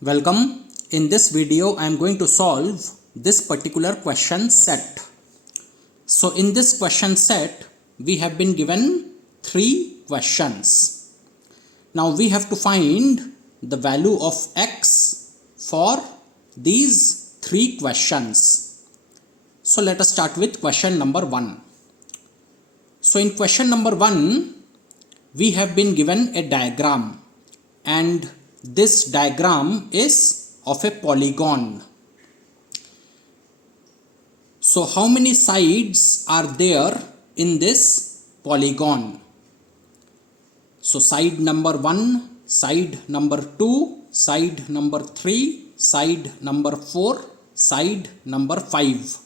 Welcome. In this video I am going to solve this particular question set. So in this question set we have been given 3 questions. Now we have to find the value of x for these 3 questions. So let us start with question number 1. So in question number 1 we have been given a diagram, and this diagram is of a polygon. So how many sides are there in this polygon? So side number 1, side number 2, side number 3, side number 4, side number 5.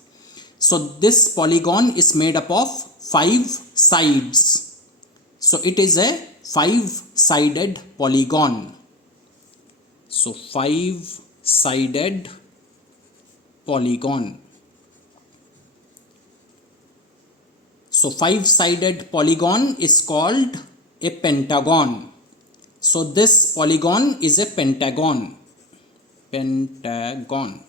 So this polygon is made up of 5 sides. So it is a 5-sided polygon. So 5-sided polygon. So 5-sided polygon is called a pentagon. So this polygon is a pentagon. Pentagon.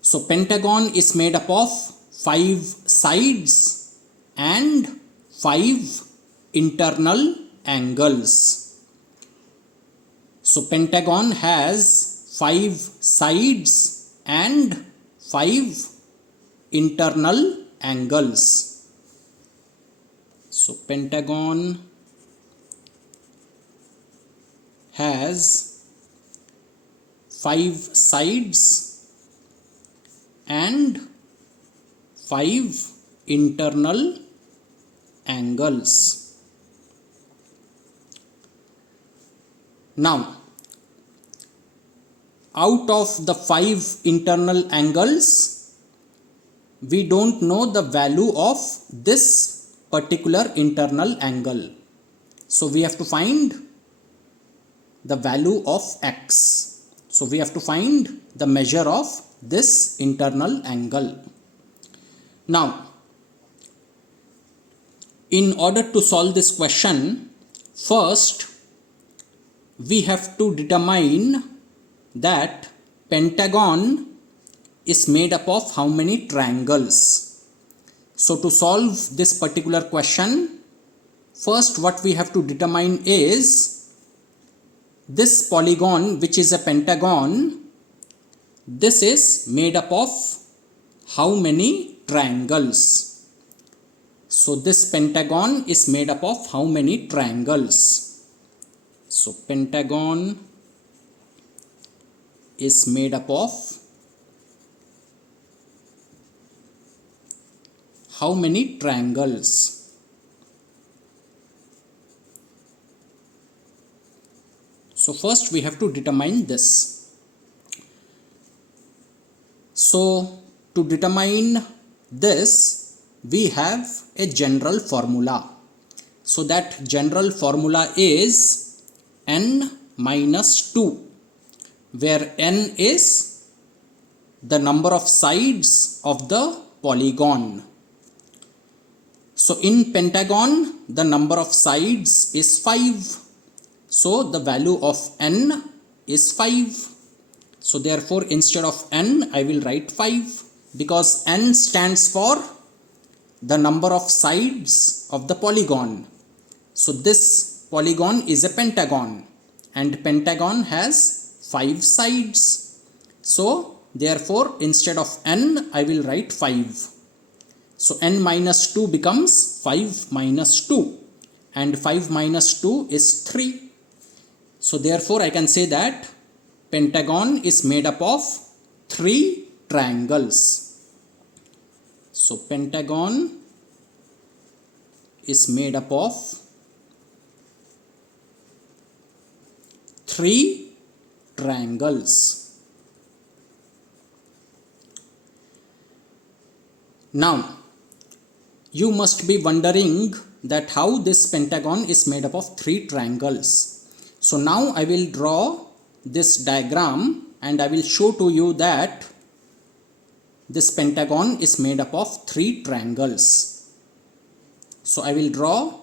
So pentagon is made up of 5 sides and 5 internal angles. So pentagon has 5 sides and 5 internal angles. So pentagon has 5 sides and 5 internal angles. Now, out of the 5 internal angles, we don't know the value of this particular internal angle. So we have to find the value of x. So we have to find the measure of this internal angle. Now, in order to solve this question, first we have to determine that pentagon is made up of how many triangles. So to solve this particular question, first what we have to determine is this polygon, which is a pentagon, this is made up of how many triangles. So this pentagon is made up of how many triangles. So pentagon is made up of how many triangles? So first we have to determine this. So to determine this, we have a general formula. So that general formula is n minus 2, where n is the number of sides of the polygon. So in pentagon, the number of sides is 5. So the value of n is 5. So therefore instead of n, I will write 5, because n stands for the number of sides of the polygon. So this polygon is a pentagon, and pentagon has 5 sides. So therefore instead of n, I will write 5. So n minus 2 becomes 5 minus 2, and 5 minus 2 is 3. So therefore I can say that pentagon is made up of 3 triangles. So pentagon is made up of 3 triangles. Now, you must be wondering that how this pentagon is made up of 3 triangles. So now I will draw this diagram and I will show to you that this pentagon is made up of 3 triangles. So I will draw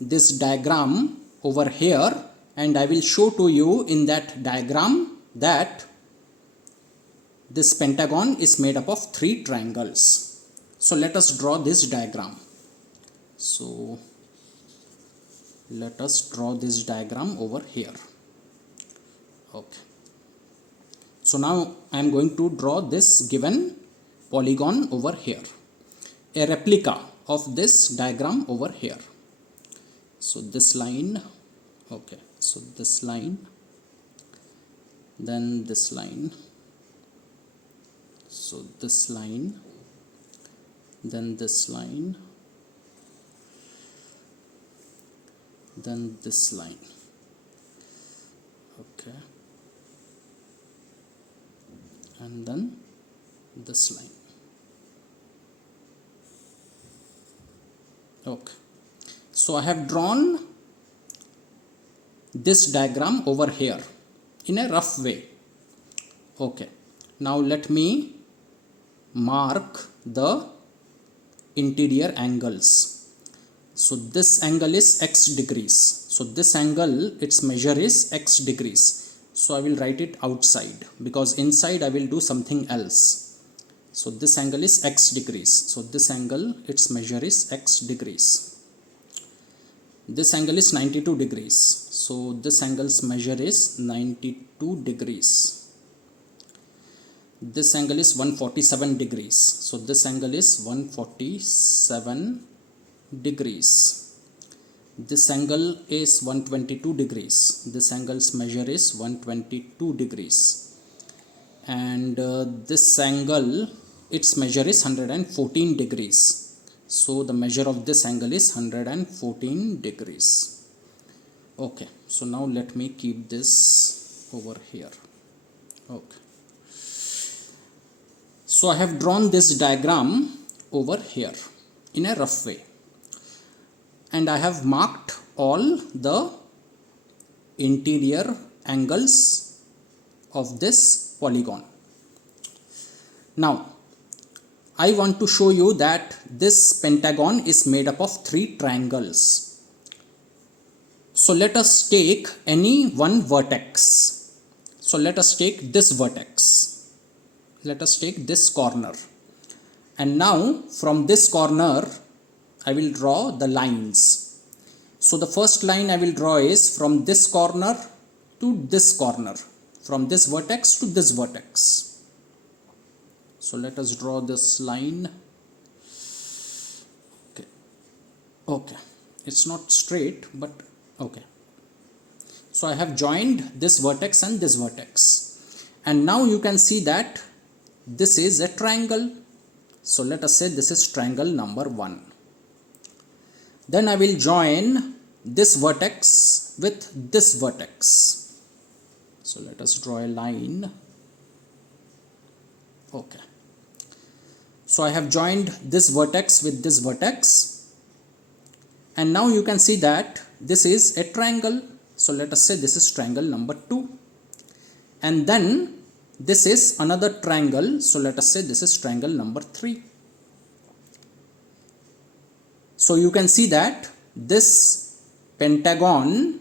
this diagram over here and I will show to you in that diagram that this pentagon is made up of 3 triangles. So let us draw this diagram. So let us draw this diagram over here. Okay. So now I am going to draw this given polygon over here, a replica of this diagram over here. So this line, okay, so this line, then this line, so this line, then this line, then this line, okay, and then this line. Okay, so I have drawn this diagram over here in a rough way. Okay, now let me mark the interior angles. So this angle is x degrees. So this angle, its measure is x degrees. So I will write it outside because inside I will do something else. So this angle is x degrees. So this angle, its measure is x degrees. This angle is 92 degrees. So this angle's measure is 92 degrees. This angle is 147 degrees. So this angle is 147 degrees. This angle is 122 degrees. This angle's measure is 122 degrees. And this angle, its measure is 114 degrees. So the measure of this angle is 114 degrees. Okay, so now let me keep this over here. Okay. So I have drawn this diagram over here in a rough way. And I have marked all the interior angles of this polygon. Now, I want to show you that this pentagon is made up of 3 triangles. So let us take any one vertex. So let us take this vertex. Let us take this corner. And now from this corner, I will draw the lines. So the first line I will draw is from this corner to this corner, from this vertex to this vertex. So let us draw this line. Okay. Okay. It's not straight, but okay. So I have joined this vertex and this vertex. And now you can see that this is a triangle. So let us say this is triangle number 1. Then I will join this vertex with this vertex. So let us draw a line. Okay. So I have joined this vertex with this vertex. And now you can see that this is a triangle. So let us say this is triangle number 2. And then this is another triangle. So let us say this is triangle number 3. So you can see that this pentagon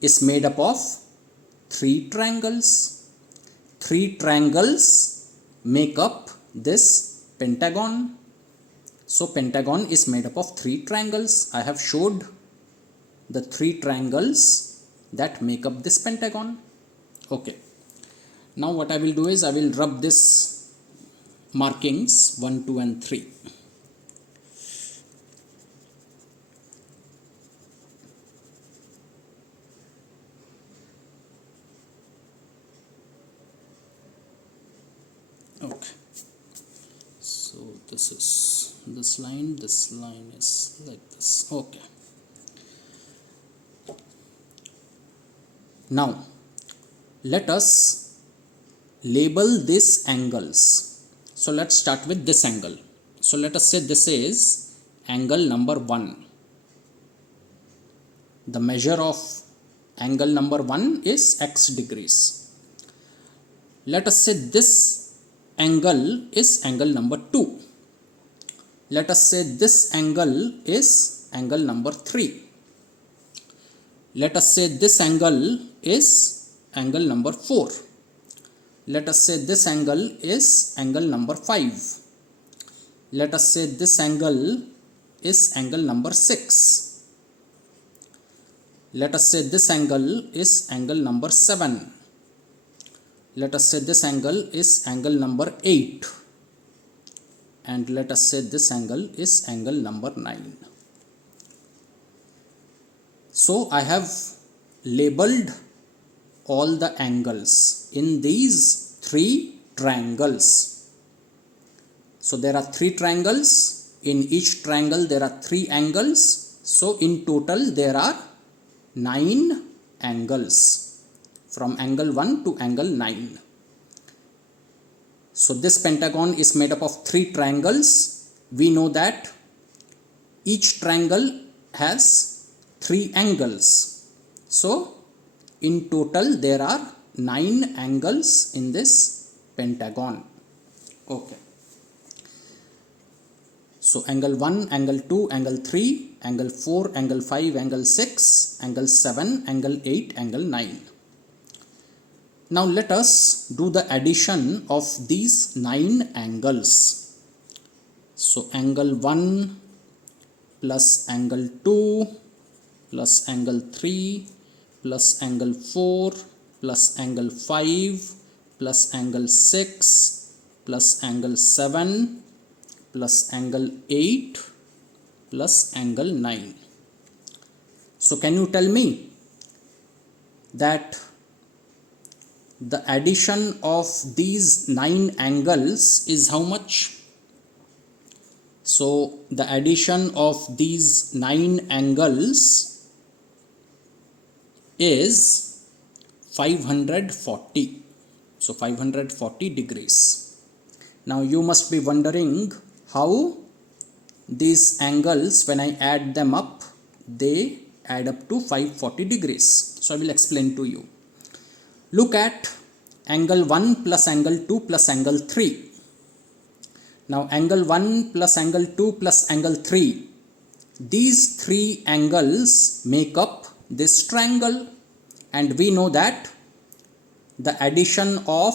is made up of 3 triangles. 3 triangles make up this pentagon. So pentagon is made up of 3 triangles. I have showed the 3 triangles that make up this pentagon. Okay. Now what I will do is I will rub this markings 1, 2 and 3. Okay, so this is this line is like this. Okay, now let us label these angles. So let's start with this angle. So let us say this is angle number 1. The measure of angle number 1 is x degrees. Let us say this angle is angle number 2. Let us say this angle is angle number 3. Let us say this angle is angle number 4. Let us say this angle is angle number 5. Let us say this angle is angle number 6. Let us say this angle is angle number 7. Let us say this angle is angle number 8. And let us say this angle is angle number 9. So I have labeled all the angles in these 3 triangles. So there are 3 triangles. In each triangle there are 3 angles. So in total there are 9 angles from angle 1 to angle 9. So this pentagon is made up of 3 triangles. We know that each triangle has 3 angles. So in total there are 9 angles in this pentagon. Okay. So angle 1, angle 2, angle 3, angle 4, angle 5, angle 6, angle 7, angle 8, angle 9. Now let us do the addition of these 9 angles. So angle 1 plus angle 2 plus angle 3 plus angle 4 plus angle 5 plus angle 6 plus angle 7 plus angle 8 plus angle 9. So can you tell me that the addition of these 9 angles is how much? So the addition of these 9 angles is 540. So 540 degrees. Now you must be wondering how these angles, when I add them up, they add up to 540 degrees. So I will explain to you. Look at angle 1 plus angle 2 plus angle 3. Now angle 1 plus angle 2 plus angle 3, these 3 angles make up this triangle, and we know that the addition of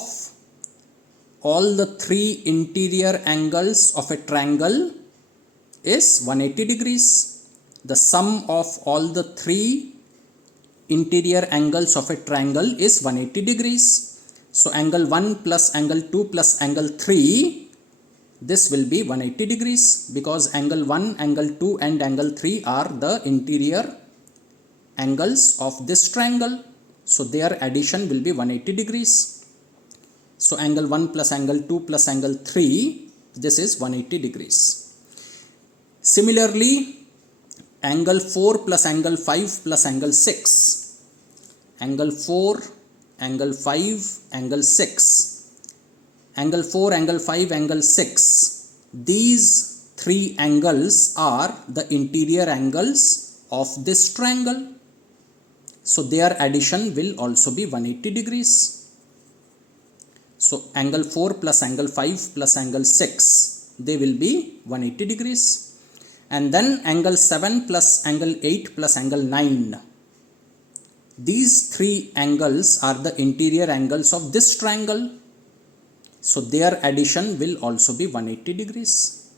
all the 3 interior angles of a triangle is 180 degrees. The sum of all the 3 interior angles of a triangle is 180 degrees. So angle 1 plus angle 2 plus angle 3, this will be 180 degrees, because angle 1, angle 2 and angle 3 are the interior angles of this triangle. So their addition will be 180 degrees. So angle 1 plus angle 2 plus angle 3, this is 180 degrees. Similarly, angle 4 plus angle 5 plus angle 6, angle 4, angle 5, angle 6, angle 4, angle 5, angle 6, these 3 angles are the interior angles of this triangle. So their addition will also be 180 degrees. So angle 4 plus angle 5 plus angle 6, they will be 180 degrees. And then angle 7 plus angle 8 plus angle 9, these 3 angles are the interior angles of this triangle. So their addition will also be 180 degrees.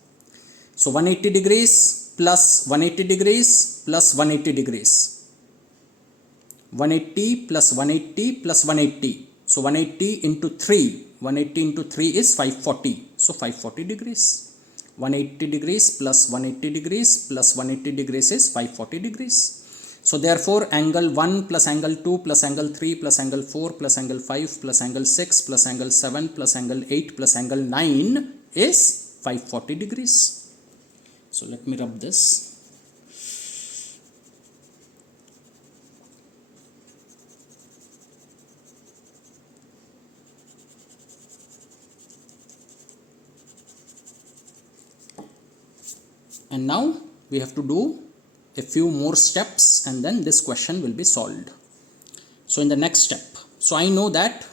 So 180 degrees plus 180 degrees plus 180 degrees. 180 plus 180 plus 180. So 180 into 3. 180 into 3 is 540. So 540 degrees. 180 degrees plus 180 degrees plus 180 degrees is 540 degrees. So therefore angle 1 plus angle 2 plus angle 3 plus angle 4 plus angle 5 plus angle 6 plus angle 7 plus angle 8 plus angle 9 is 540 degrees. So let me rub this. And now we have to do a few more steps, and then this question will be solved. So in the next step, so I know that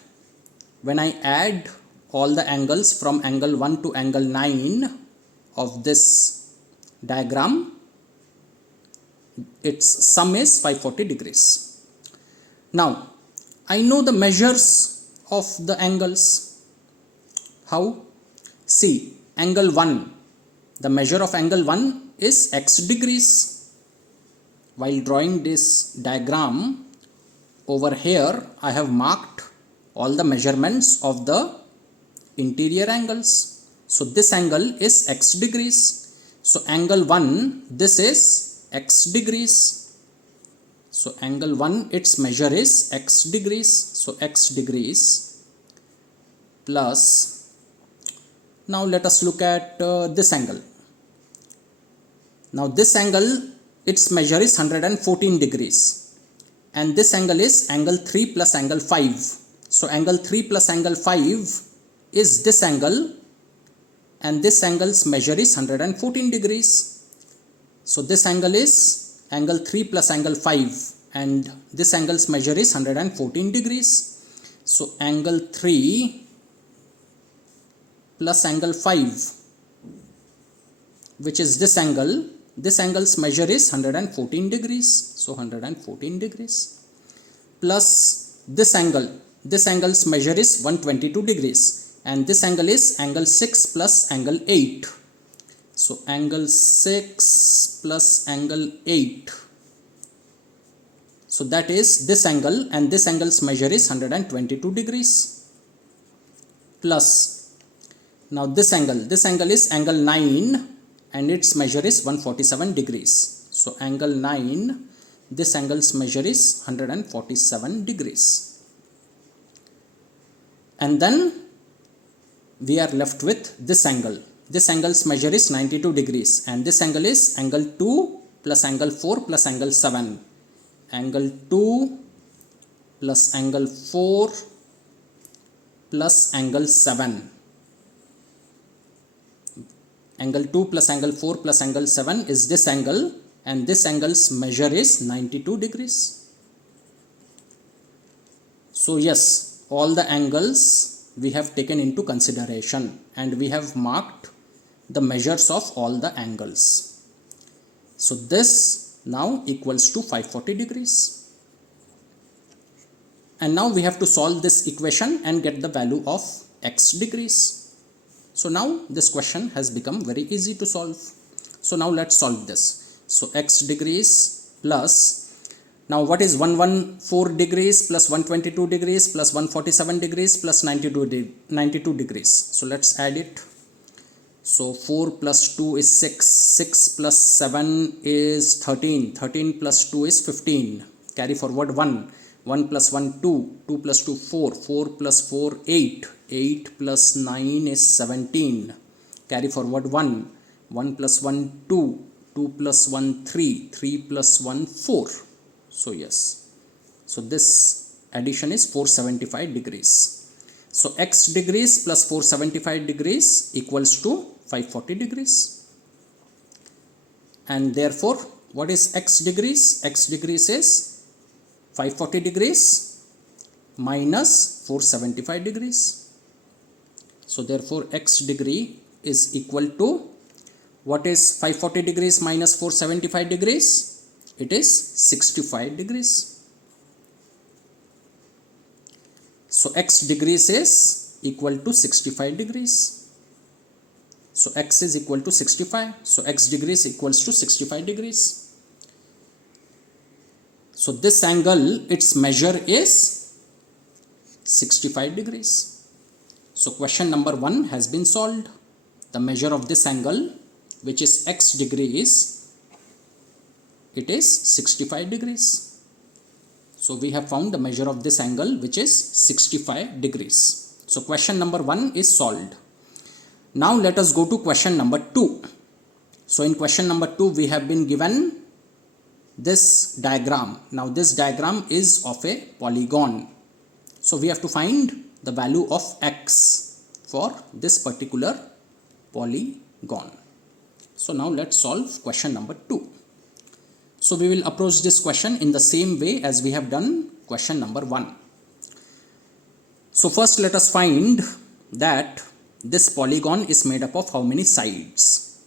when I add all the angles from angle 1 to angle 9 of this diagram, its sum is 540 degrees. Now, I know the measures of the angles. How? See, angle 1, the measure of angle 1 is x degrees. While drawing this diagram, over here I have marked all the measurements of the interior angles. So this angle is x degrees. So angle 1, this is x degrees. So angle 1, its measure is x degrees. So x degrees plus, now let us look at this angle. Now this angle, its measure is 114 degrees. And this angle is angle 3 plus angle 5. So angle 3 plus angle 5 is this angle, and this angle's measure is 114 degrees. So this angle is angle 3 plus angle 5, and this angle's measure is 114 degrees. So angle 3 plus angle 5, which is this angle's measure is 114 degrees. So 114 degrees plus this angle's measure is 122 degrees. And this angle is angle 6 plus angle 8. So angle 6 plus angle 8. So that is this angle, and this angle's measure is 122 degrees. Plus, now this angle is angle 9, and its measure is 147 degrees. So angle 9, this angle's measure is 147 degrees. And then we are left with this angle. This angle's measure is 92 degrees, and this angle is angle 2 plus angle 4 plus angle 7. Angle 2 plus angle 4 plus angle 7. Angle 2 plus angle 4 plus angle 7 is this angle, and this angle's measure is 92 degrees. So yes, all the angles we have taken into consideration, and we have marked the measures of all the angles. So this now equals to 540 degrees. And now we have to solve this equation and get the value of x degrees. So now this question has become very easy to solve. So now let's solve this. So x degrees plus, now what is 114 degrees plus 122 degrees plus 147 degrees plus 92 degrees. So let's add it. So 4 plus 2 is 6, 6 plus 7 is 13, 13 plus 2 is 15. Carry forward 1, 1 plus 1 2, 2 plus 2 4, 4 plus 4 8, 8 plus 9 is 17. Carry forward 1, 1 plus 1 2, 2 plus 1 3, 3 plus 1 4. So yes, so this addition is 475 degrees. So x degrees plus 475 degrees equals to 540 degrees. And therefore, what is x degrees? X degrees is 540 degrees minus 475 degrees. So therefore, x degree is equal to, what is 540 degrees minus 475 degrees? It is 65 degrees. So x degrees is equal to 65 degrees. So x is equal to 65. So x degrees equals to 65 degrees. So this angle, its measure is 65 degrees. So question number 1 has been solved. The measure of this angle, which is x degrees, it is 65 degrees. So we have found the measure of this angle, which is 65 degrees. So question number 1 is solved. Now let us go to question number 2. So in question number 2, we have been given this diagram. Now this diagram is of a polygon. So we have to find the value of x for this particular polygon. So now let's solve question number 2. So we will approach this question in the same way as we have done question number 1. So first let us find that this polygon is made up of how many sides.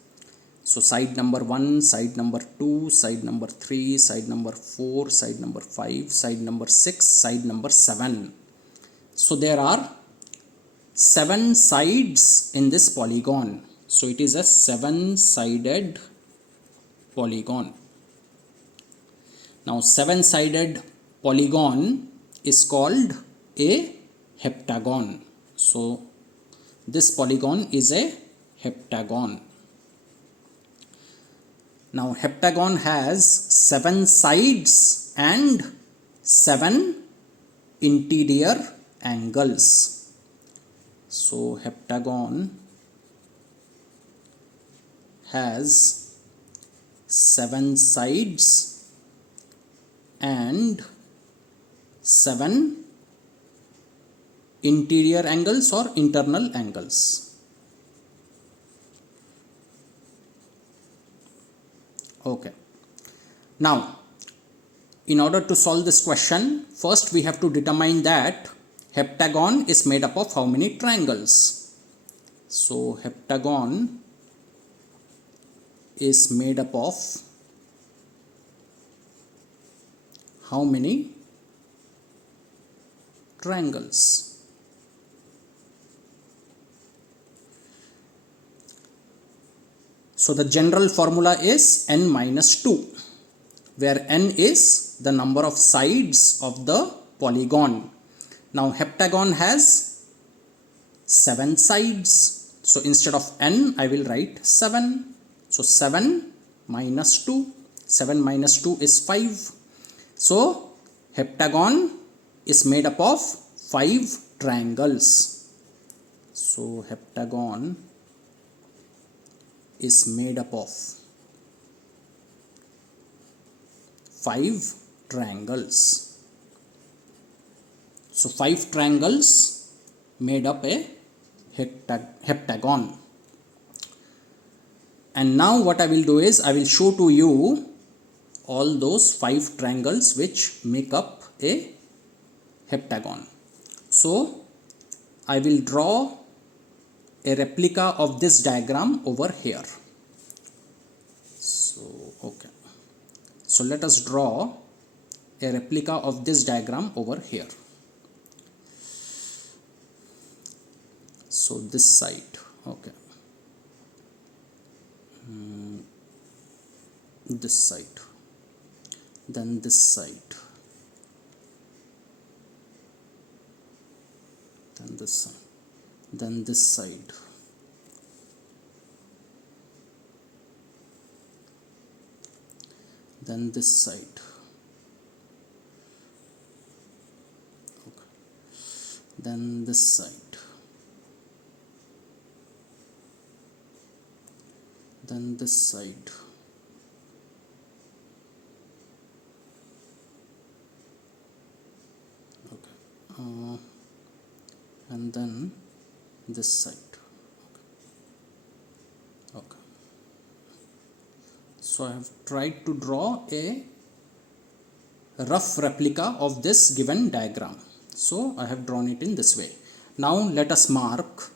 So side number 1, side number 2, side number 3, side number 4, side number 5, side number 6, side number 7. So there are 7 sides in this polygon. So it is a 7-sided polygon. Now 7-sided polygon is called a heptagon. So this polygon is a heptagon. Now heptagon has 7 sides and 7 interior angles. So heptagon has 7 sides and 7 interior angles or internal angles. Okay. Now, in order to solve this question, first we have to determine that heptagon is made up of how many triangles. So heptagon is made up of how many triangles? So the general formula is n minus 2, where n is the number of sides of the polygon. Now heptagon has 7 sides. So instead of n, I will write 7. So 7 minus 2. 7 minus 2 is 5. So heptagon is made up of 5 triangles. So heptagon is made up of 5 triangles. So 5 triangles made up a heptagon. And now what I will do is I will show to you all those 5 triangles which make up a heptagon. So I will draw a replica of this diagram over here. So okay, so let us draw a replica of this diagram over here. So this side, okay, this side, then this side, then this side, then this side, then this side, okay, then this side, then this side, okay, and then this side. Okay. So I have tried to draw a rough replica of this given diagram. So I have drawn it in this way. Now let us mark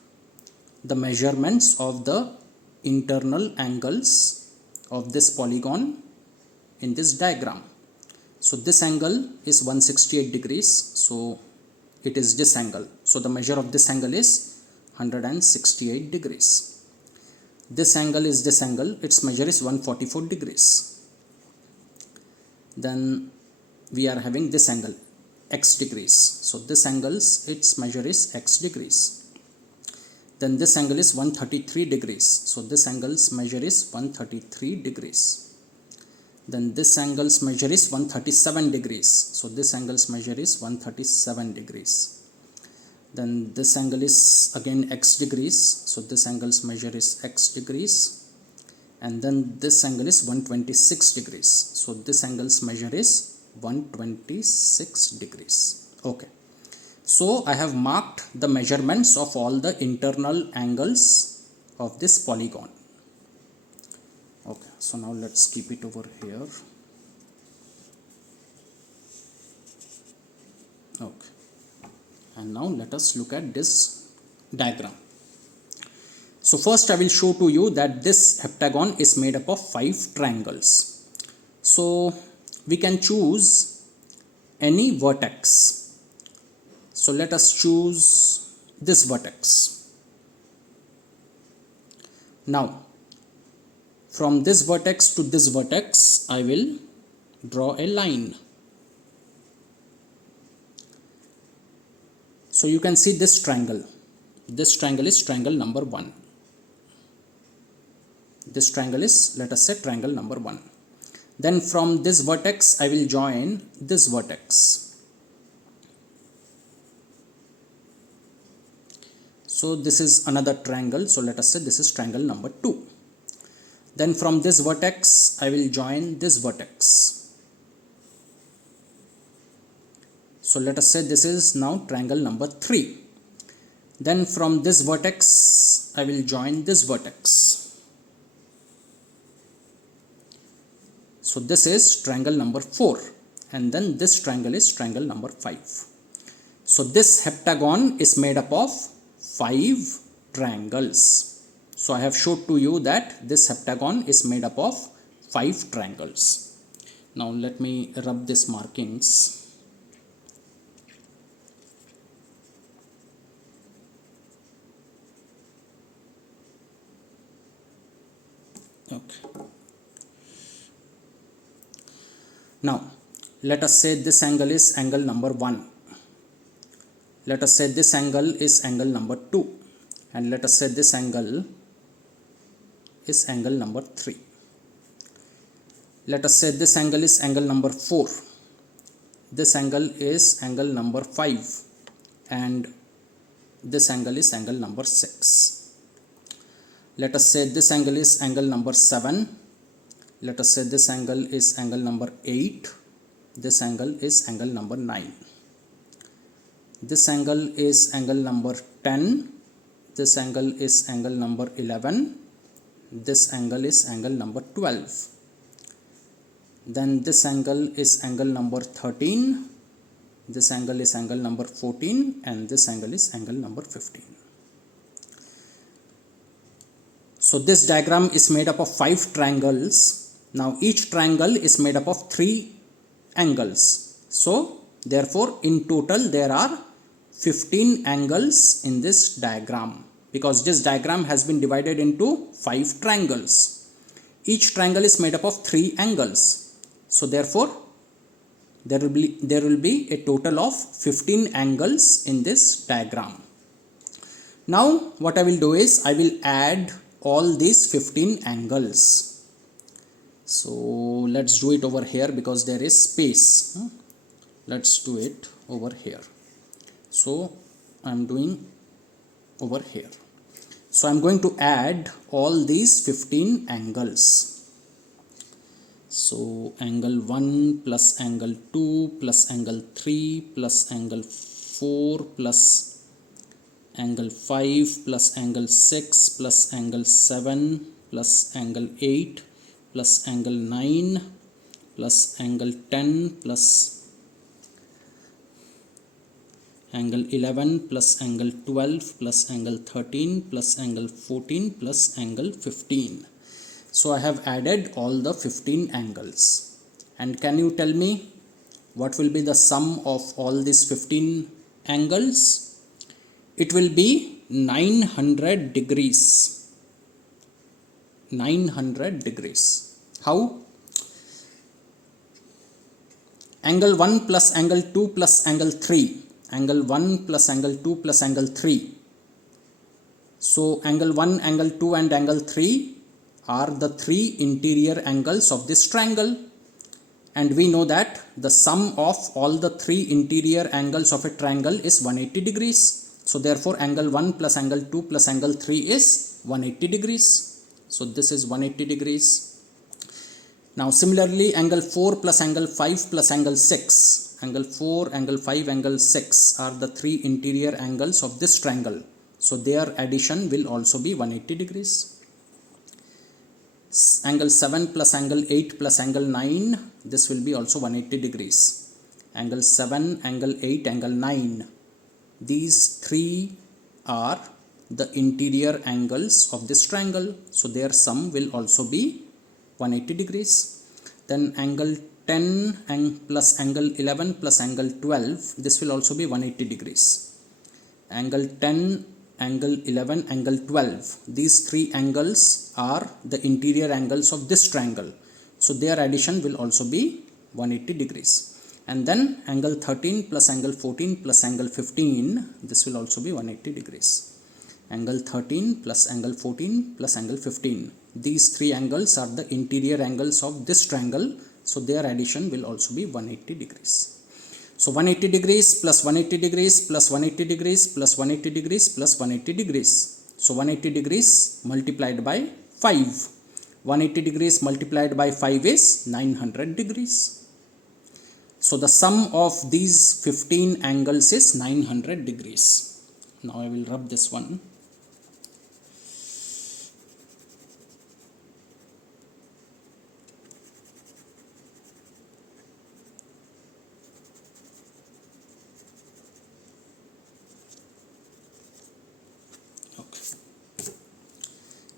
the measurements of the internal angles of this polygon in this diagram. So this angle is 168 degrees. So it is this angle. So the measure of this angle is 168 degrees. This angle is this angle, its measure is 144 degrees. Then we are having this angle, x degrees. So this angle's its measure is x degrees. Then this angle is 133 degrees. So this angle's measure is 133 degrees. Then this angle's measure is 137 degrees. So this angle's measure is 137 degrees. Then this angle is again x degrees. So this angle's measure is x degrees. And then this angle is 126 degrees. So this angle's measure is 126 degrees. Okay. So I have marked the measurements of all the internal angles of this polygon. Okay. So now let's keep it over here. Okay. And now let us look at this diagram. So first I will show to you that this heptagon is made up of 5 triangles. So we can choose any vertex. So let us choose this vertex. Now from this vertex to this vertex I will draw a line. So you can see this triangle. This triangle is triangle number 1. This triangle is, let us say, triangle number 1. Then from this vertex I will join this vertex. So this is another triangle. So let us say this is triangle number 2. Then from this vertex I will join this vertex. So let us say this is now triangle number 3. Then from this vertex I will join this vertex. So this is triangle number 4, and then this triangle is triangle number 5. So this heptagon is made up of 5 triangles. So I have showed to you that this heptagon is made up of 5 triangles. Now let me rub these markings. Okay. Now let us say this angle is angle number 1. Let us say this angle is angle number 2, and let us say this angle is angle number 3. Let us say this angle is angle number 4. This angle is angle number 5, and this angle is angle number 6. Let us say this angle is angle number 7. Let us say this angle is angle number 8. This angle is angle number 9. This angle is angle number 10. This angle is angle number 11. This angle is angle number 12. Then this angle is angle number 13. This angle is angle number 14, and this angle is angle number 15. So this diagram is made up of 5 triangles. Now each triangle is made up of 3 angles. So therefore in total there are 15 angles in this diagram, because this diagram has been divided into 5 triangles. Each triangle is made up of 3 angles. So therefore there will be a total of 15 angles in this diagram. Now what I will do is I will add all these 15 angles. So let's do it over here because there is space. Let's do it over here. So I'm doing over here. So I'm going to add all these 15 angles. So angle 1 plus angle 2 plus angle 3 plus angle 4 plus angle 5 plus angle 6 plus angle 7 plus angle 8 plus angle 9 plus angle 10 plus angle 11 plus angle 12 plus angle 13 plus angle 14 plus angle 15. So I have added all the 15 angles. And can you tell me what will be the sum of all these 15 angles? It will be 900 degrees. 900 degrees. How? Angle 1 plus angle 2 plus angle 3. Angle 1 plus angle 2 plus angle 3. So angle 1, angle 2 and angle 3 are the 3 interior angles of this triangle. And we know that the sum of all the 3 interior angles of a triangle is 180 degrees. So therefore angle 1 plus angle 2 plus angle 3 is 180 degrees. So this is 180 degrees. Now similarly angle 4 plus angle 5 plus angle 6. Angle 4, angle 5, angle 6 are the 3 interior angles of this triangle. So their addition will also be 180 degrees. Angle 7 plus angle 8 plus angle 9. This will be also 180 degrees. Angle 7, angle 8, angle 9. These 3 are the interior angles of this triangle. So their sum will also be 180 degrees. Then angle 10 and plus angle 11 plus angle 12, this will also be 180 degrees. Angle 10, angle 11, angle 12, these three angles are the interior angles of this triangle. So their addition will also be 180 degrees. And then angle 13 plus angle 14 plus angle 15, this will also be 180 degrees. Angle 13 plus angle 14 plus angle 15. These three angles are the interior angles of this triangle. So their addition will also be 180 degrees. So 180 degrees plus 180 degrees plus 180 degrees plus 180 degrees plus 180 degrees. So 180 degrees multiplied by 5. 180 degrees multiplied by 5 is 900 degrees. So the sum of these 15 angles is 900 degrees. Now I will rub this one.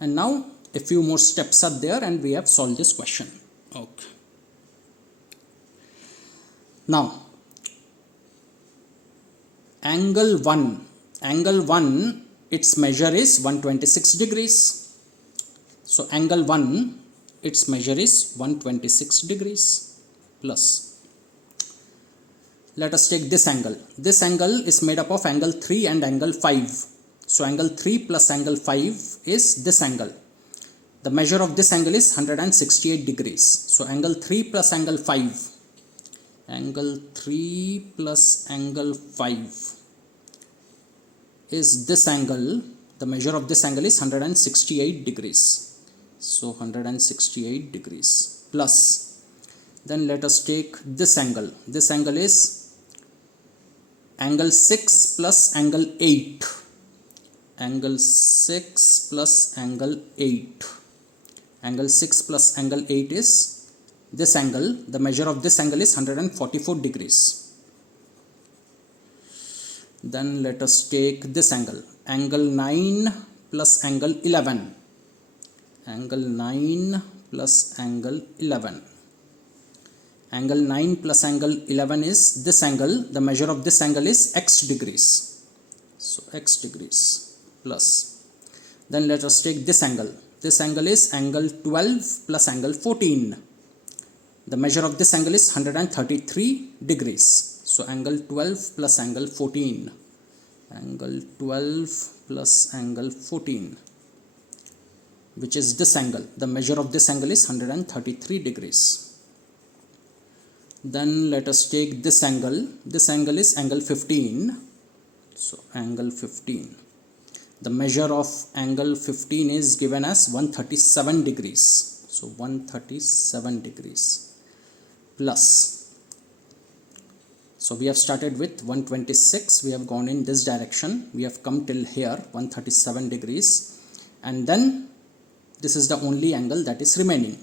And now a few more steps are there and we have solved this question. Okay. Now angle 1, its measure is 126 degrees. So angle 1, its measure is 126 degrees plus. Let us take this angle. This angle is made up of angle 3 and angle 5. So angle 3 plus angle 5 is this angle. The measure of this angle is 168 degrees. So angle 3 plus angle 5. Angle 3 plus angle 5 is this angle. The measure of this angle is 168 degrees. So 168 degrees plus. Then let us take this angle. This angle is angle 6 plus angle 8. Angle 6 plus angle 8. Angle 6 plus angle 8 is this angle. The measure of this angle is 144 degrees. Then let us take this angle. Angle 9 plus angle 11. Angle 9 plus angle 11. Angle 9 plus angle 11 is this angle. The measure of this angle is x degrees. So x degrees plus. Then let us take this angle. This angle is angle 12 plus angle 14. The measure of this angle is 133 degrees. So angle 12 plus angle 14. Angle 12 plus angle 14, which is this angle. The measure of this angle is 133 degrees. Then let us take this angle. This angle is angle 15. So angle 15. The measure of angle 15 is given as 137 degrees. So 137 degrees plus. So we have started with 126. We have gone in this direction. We have come till here 137 degrees. And then this is the only angle that is remaining.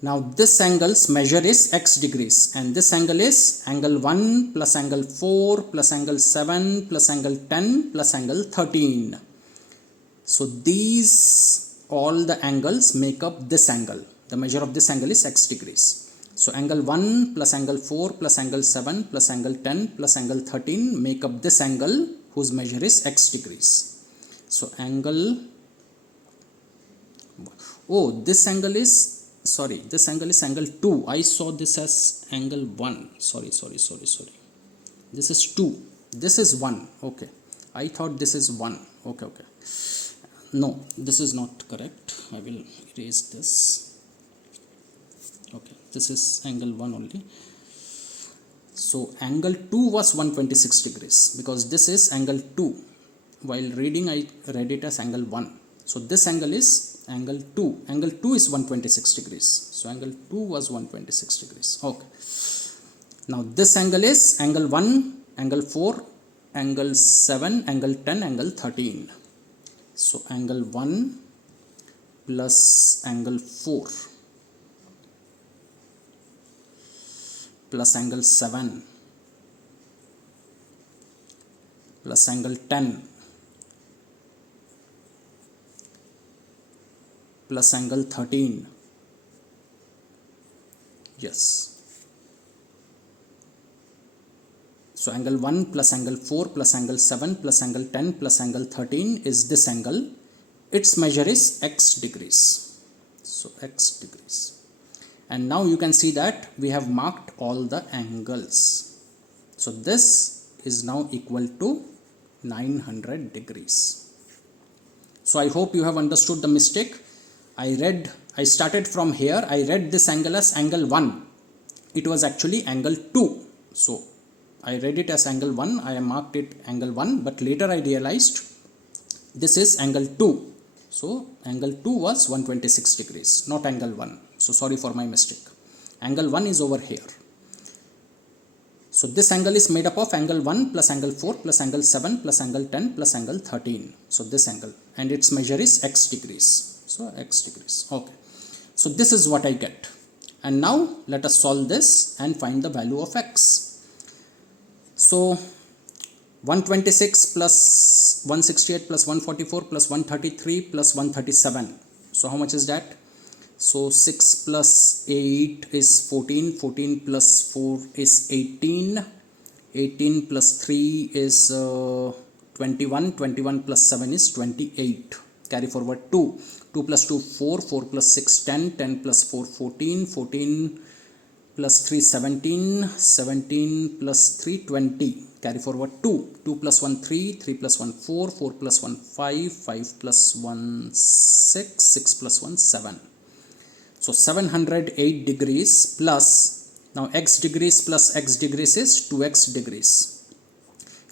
Now this angle's measure is x degrees, and this angle is angle 1 plus angle 4 plus angle 7 plus angle 10 plus angle 13. So these all the angles make up this angle. The measure of this angle is x degrees. So angle 1 plus angle 4 plus angle 7 plus angle 10 plus angle 13 make up this angle whose measure is x degrees. So angle, oh, this angle is, sorry, this angle is angle 2. I saw this as angle 1. Sorry. This is 2. This is 1. Okay. I thought this is 1. Okay. No, this is not correct. I will erase this. Okay. This is angle 1 only. So angle 2 was 126 degrees because this is angle 2. While reading, I read it as angle 1. So this angle is angle 2. Angle 2 is 126 degrees. So angle 2 was 126 degrees. Okay. Now this angle is angle 1, angle 4, angle 7, angle 10, angle 13. So angle 1 plus angle 4 plus angle 7 plus angle 10 plus angle 13. Yes. So angle 1 plus angle 4 plus angle 7 plus angle 10 plus angle 13 is this angle. Its measure is x degrees. So x degrees. And now you can see that we have marked all the angles. So this is now equal to 900 degrees. So I hope you have understood the mistake. I started from here. I read this angle as angle 1. It was actually angle 2. So I read it as angle 1. I marked it angle 1. But later I realized this is angle 2. So angle 2 was 126 degrees, not angle 1. So sorry for my mistake. Angle 1 is over here. So this angle is made up of angle 1 plus angle 4 plus angle 7 plus angle 10 plus angle 13. So this angle, and its measure is x degrees. So x degrees. Okay. So this is what I get. And now let us solve this and find the value of x. So 126 plus 168 plus 144 plus 133 plus 137. So how much is that? So 6 plus 8 is 14, 14 plus 4 is 18, 18 plus 3 is 21, 21 plus 7 is 28. Carry forward 2, 2 plus 2 4, 4 plus 6 10, 10 plus 4 14, 14 plus 3 17, 17 plus 3 20. Carry forward 2, 2 plus 1 3, 3 plus 1 4, 4 plus 1 5, 5 plus 1 6, 6 plus 1 7. So 708 degrees plus, now x degrees plus x degrees is 2x degrees.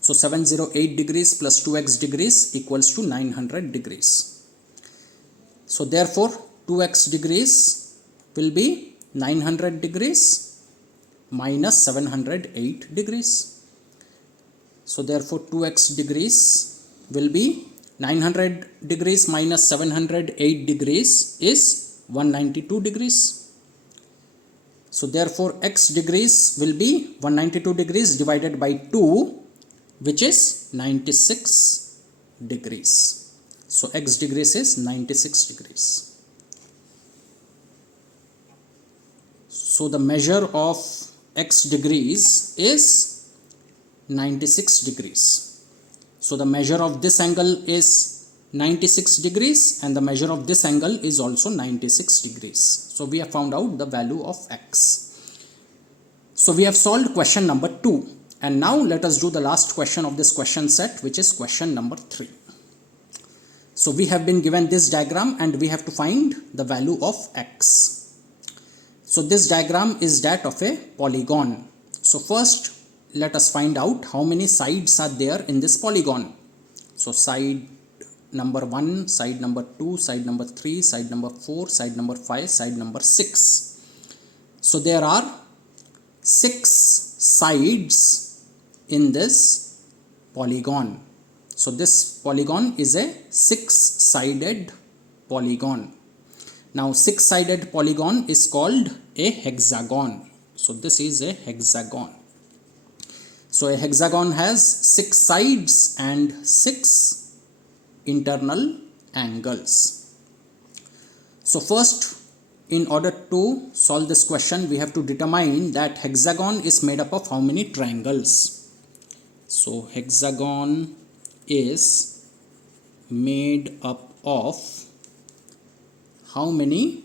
So 708 degrees plus 2x degrees equals to 900 degrees. So therefore 2x degrees will be 900 degrees minus 708 degrees. So therefore 2x degrees will be 900 degrees minus 708 degrees is 192 degrees. So therefore x degrees will be 192 degrees divided by 2, which is 96 degrees. So x degrees is 96 degrees. So the measure of x degrees is 96 degrees. So the measure of this angle is 96 degrees and the measure of this angle is also 96 degrees. So we have found out the value of x. So we have solved question number 2, and now let us do the last question of this question set, which is question number 3. So we have been given this diagram and we have to find the value of x. So this diagram is that of a polygon. So first let us find out how many sides are there in this polygon. So side number 1, side number 2, side number 3, side number 4, side number 5, side number 6. So there are 6 sides in this polygon. So this polygon is a 6-sided polygon. Now 6-sided polygon is called a hexagon. So this is a hexagon. So a hexagon has 6 sides and 6 internal angles. So first, in order to solve this question, we have to determine that hexagon is made up of how many triangles. So hexagon is made up of how many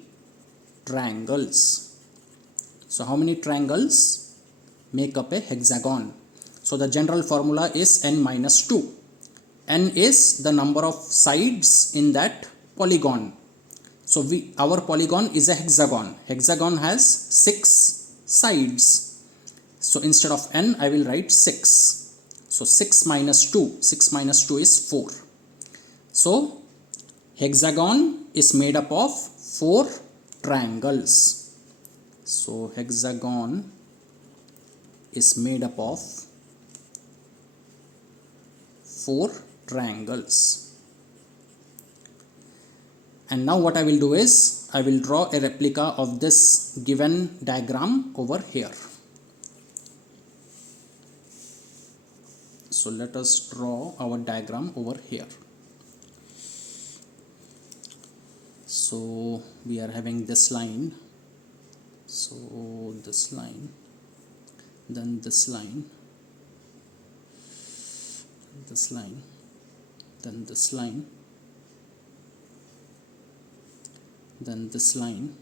triangles? So how many triangles make up a hexagon? So the general formula is n minus 2. N is the number of sides in that polygon. So our polygon is a hexagon. Hexagon has 6 sides. So instead of n, I will write 6. So 6 minus 2. 6 minus 2 is 4. So hexagon is made up of 4 triangles. So hexagon is made up of 4 triangles. And now what I will do is I will draw a replica of this given diagram over here. So let us draw our diagram over here. So So we are having this line, so this line, then this line, this line, then this line, then this line,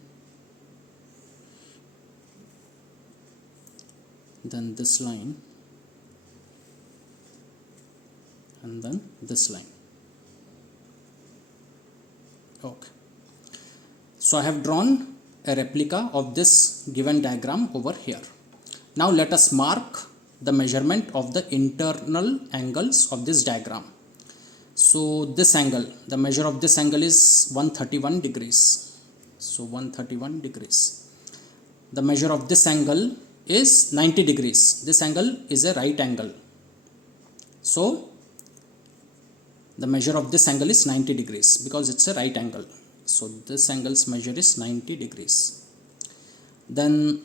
then this line, and then this line. Okay, so I have drawn a replica of this given diagram over here. Now let us mark the measurement of the internal angles of this diagram. So this angle, the measure of this angle is 131 degrees. So 131 degrees. The measure of this angle is 90 degrees. This angle is a right angle. So the measure of this angle is 90 degrees because it's a right angle. So this angle's measure is 90 degrees. Then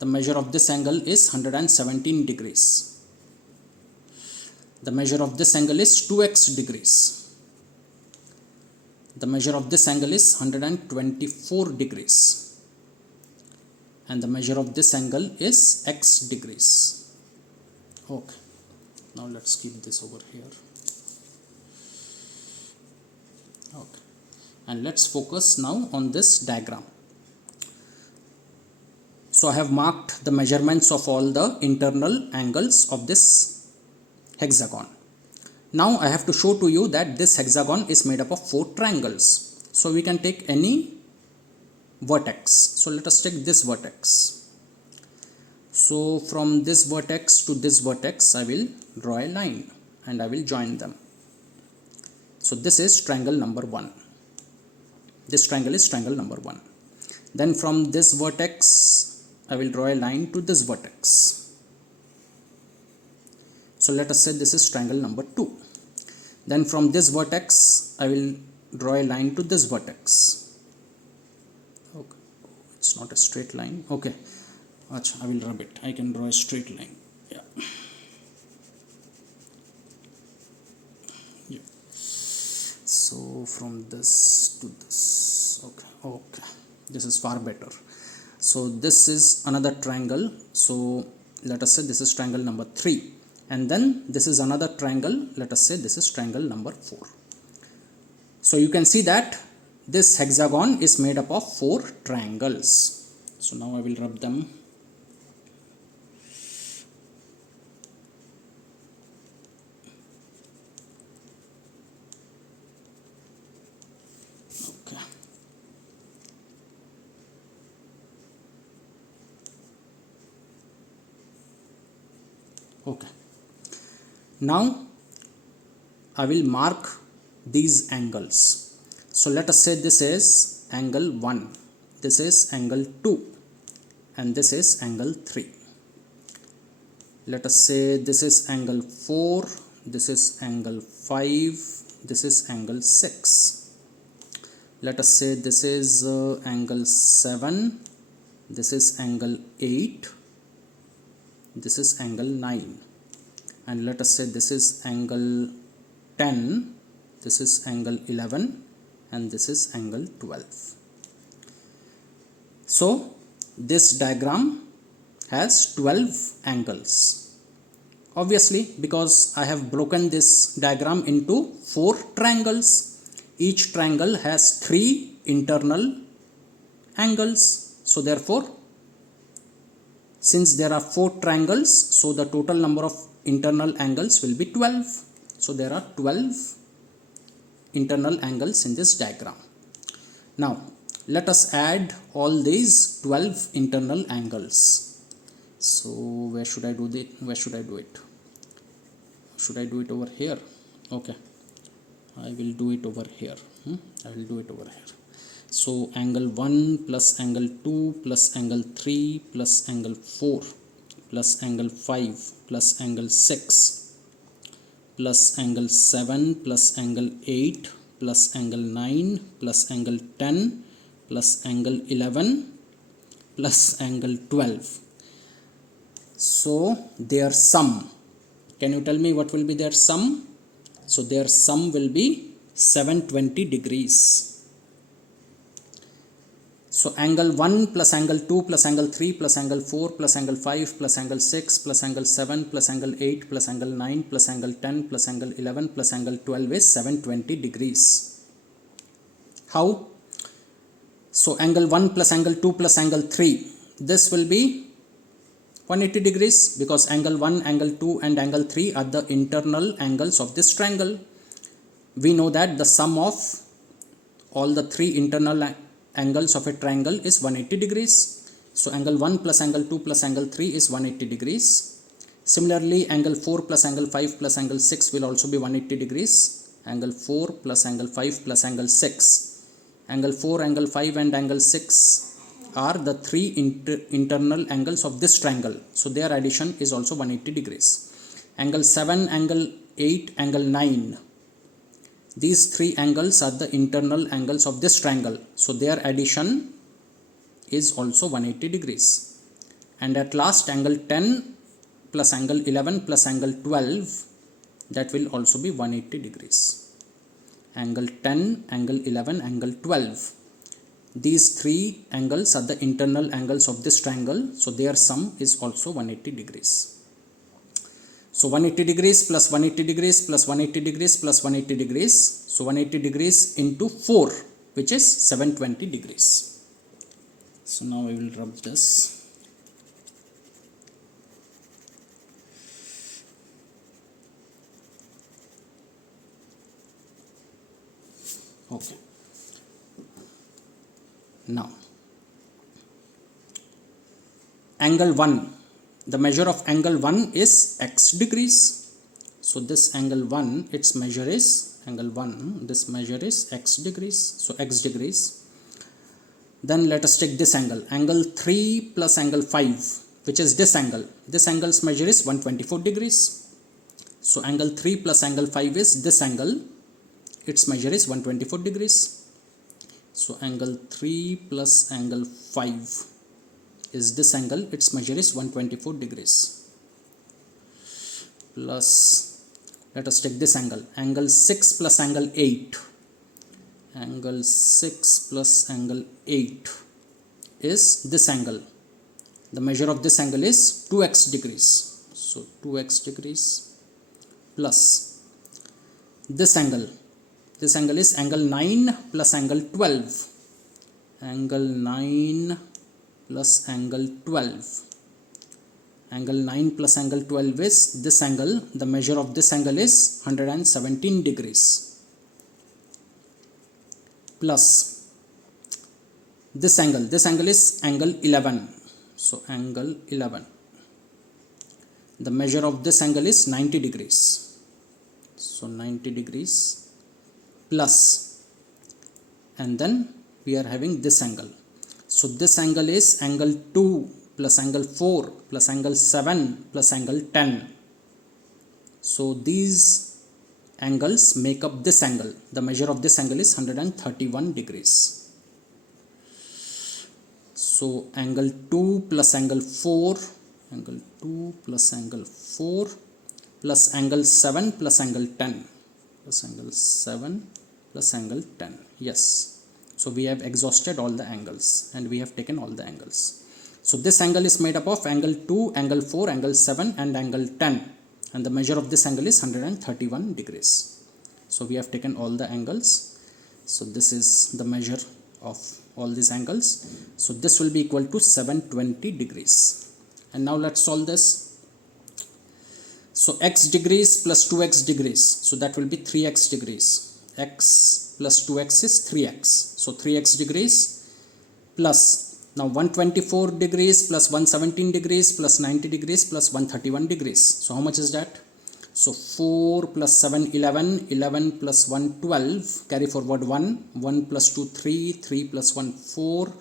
the measure of this angle is 117 degrees. The measure of this angle is 2x degrees. The measure of this angle is 124 degrees. And the measure of this angle is x degrees. Okay, now let's keep this over here. Okay, and let's focus now on this diagram. So I have marked the measurements of all the internal angles of this hexagon. Now I have to show to you that this hexagon is made up of 4 triangles. So we can take any vertex. So let us take this vertex. So from this vertex to this vertex I will draw a line and I will join them. So this is triangle number 1. This triangle is triangle number 1. Then from this vertex I will draw a line to this vertex. So let us say this is triangle number 2. Then from this vertex I will draw a line to this vertex. Okay, it's not a straight line. Okay, I will rub it. I can draw a straight line. Yeah. Yeah. So from this to this. Okay. This is far better. So this is another triangle. So let us say this is triangle number 3. And then this is another triangle. Let us say this is triangle number 4. So you can see that this hexagon is made up of 4 triangles. So now I will rub them. Okay. Okay. Now I will mark these angles. So let us say this is angle 1, this is angle 2, and this is angle 3. Let us say this is angle 4, this is angle 5, this is angle 6. Let us say this is angle 7, this is angle 8, this is angle 9. And let us say this is angle 10, this is angle 11, and this is angle 12. So this diagram has 12 angles. Obviously, because I have broken this diagram into 4 triangles. Each triangle has 3 internal angles. So therefore, since there are 4 triangles, so the total number of internal angles will be 12. So there are 12 internal angles in this diagram. Now let us add all these 12 internal angles. So where should I do it? Should I do it over here? Okay, I will do it over here. I will do it over here. So angle 1 plus angle 2 plus angle 3 plus angle 4 plus angle 5 plus angle 6 plus angle 7 plus angle 8 plus angle 9 plus angle 10 plus angle 11 plus angle 12. So their sum, can you tell me what will be their sum? So their sum will be 720 degrees. So angle 1 plus angle 2 plus angle 3 plus angle 4 plus angle 5 plus angle 6 plus angle 7 plus angle 8 plus angle 9 plus angle 10 plus angle 11 plus angle 12 is 720 degrees. How? So angle 1 plus angle 2 plus angle 3, this will be 180 degrees because angle 1, angle 2 and angle 3 are the internal angles of this triangle. We know that the sum of all the three internal angles of a triangle is 180 degrees. So angle 1 plus angle 2 plus angle 3 is 180 degrees. Similarly, angle 4 plus angle 5 plus angle 6 will also be 180 degrees. Angle 4 plus angle 5 plus angle 6. Angle 4, angle 5 and angle 6 are the three internal angles of this triangle. So their addition is also 180 degrees. Angle 7, angle 8, angle 9. These three angles are the internal angles of this triangle. So their addition is also 180 degrees. And at last, angle 10 plus angle 11 plus angle 12, that will also be 180 degrees. Angle 10, angle 11, angle 12. These three angles are the internal angles of this triangle. So their sum is also 180 degrees. So 180 degrees plus 180 degrees plus 180 degrees plus 180 degrees. So 180 degrees into 4, which is 720 degrees. So now I will rub this. Okay. Now, angle 1. The measure of angle 1 is x degrees. So this angle 1, its measure is angle 1. This measure is x degrees. So x degrees. Then let us take this angle. Angle 3 plus angle 5, which is this angle. This angle's measure is 124 degrees. So angle 3 plus angle 5 is this angle. Its measure is 124 degrees. So angle 3 plus angle 5 is this angle. Its measure is 124 degrees. Plus, let us take this angle. Angle 6 plus angle 8. Angle 6 plus angle 8 is this angle. The measure of this angle is 2x degrees. So 2x degrees plus this angle. This angle is angle 9 plus angle 12. Angle 9 plus angle 12. Angle 9 plus angle 12 is this angle. The measure of this angle is 117 degrees. Plus this angle. This angle is angle 11. So angle 11. The measure of this angle is 90 degrees. So 90 degrees. Plus, and then we are having this angle. So this angle is angle 2 plus angle 4 plus angle 7 plus angle 10. So these angles make up this angle. The measure of this angle is 131 degrees. So angle 2 plus angle 4, angle 2 plus angle 4 plus angle 7 plus angle 10. Plus angle 7 plus angle 10. Yes. So we have exhausted all the angles and we have taken all the angles. So this angle is made up of angle 2, angle 4, angle 7 and angle 10. And the measure of this angle is 131 degrees. So we have taken all the angles. So this is the measure of all these angles. So this will be equal to 720 degrees. And now let's solve this. So x degrees plus 2x degrees. So that will be 3x degrees. X plus 2x is 3x. So 3x degrees plus, now 124 degrees plus 117 degrees plus 90 degrees plus 131 degrees. So how much is that? So 4 plus 7, 11, 11 plus 1, 12, carry forward 1, 1 plus 2, 3, 3 plus 1, 4,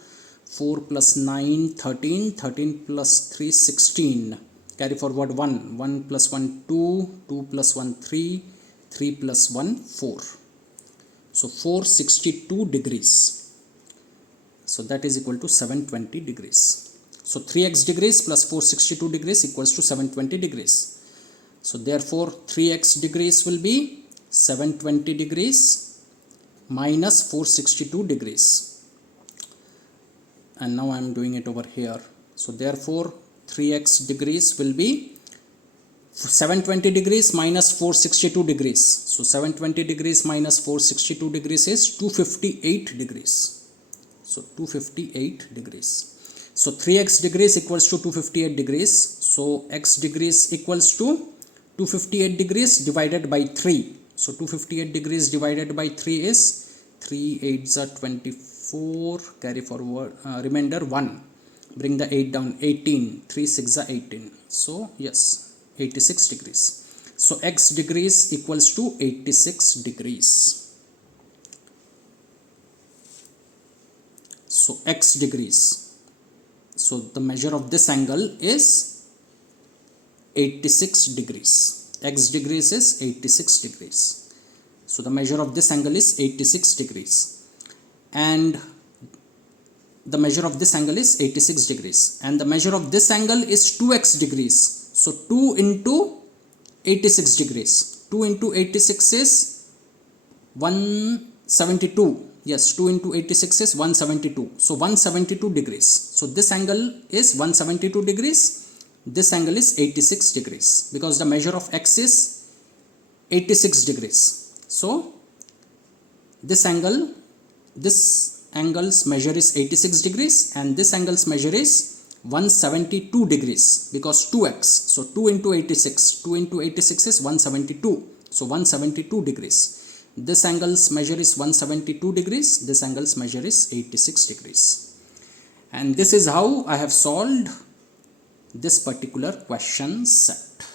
4 plus 9, 13, 13 plus 3, 16. Carry forward 1, 1 plus 1, 2, 2 plus 1, 3, 3 plus 1, 4. So 462 degrees. So that is equal to 720 degrees. So 3x degrees plus 462 degrees equals to 720 degrees. So therefore 3x degrees will be 720 degrees minus 462 degrees. and now I am doing it over here. So therefore 3x degrees will be 720 degrees minus 462 degrees. So 720 degrees minus 462 degrees is 258 degrees. So 258 degrees. So 3x degrees equals to 258 degrees. So x degrees equals to 258 degrees divided by 3. So 258 degrees divided by 3 is 3 8s are 24, carry forward remainder 1. Bring the 8 down, 18, 3 6 are 18. So yes, 86 degrees. So x degrees equals to 86 degrees. So x degrees. So the measure of this angle is 86 degrees. X degrees is 86 degrees. So the measure of this angle is 86 degrees. And the measure of this angle is 86 degrees. And the measure of this angle is 2x degrees. So 2 into 86 degrees. 2 into 86 is 172. Yes, 2 into 86 is 172. So 172 degrees. So this angle is 172 degrees. This angle is 86 degrees because the measure of x is 86 degrees. So this angle's measure is 86 degrees and this angle's measure is 172 degrees because 2x. So 2 into 86. 2 into 86 is 172. So 172 degrees. This angle's measure is 172 degrees. This angle's measure is 86 degrees. And this is how I have solved this particular question set.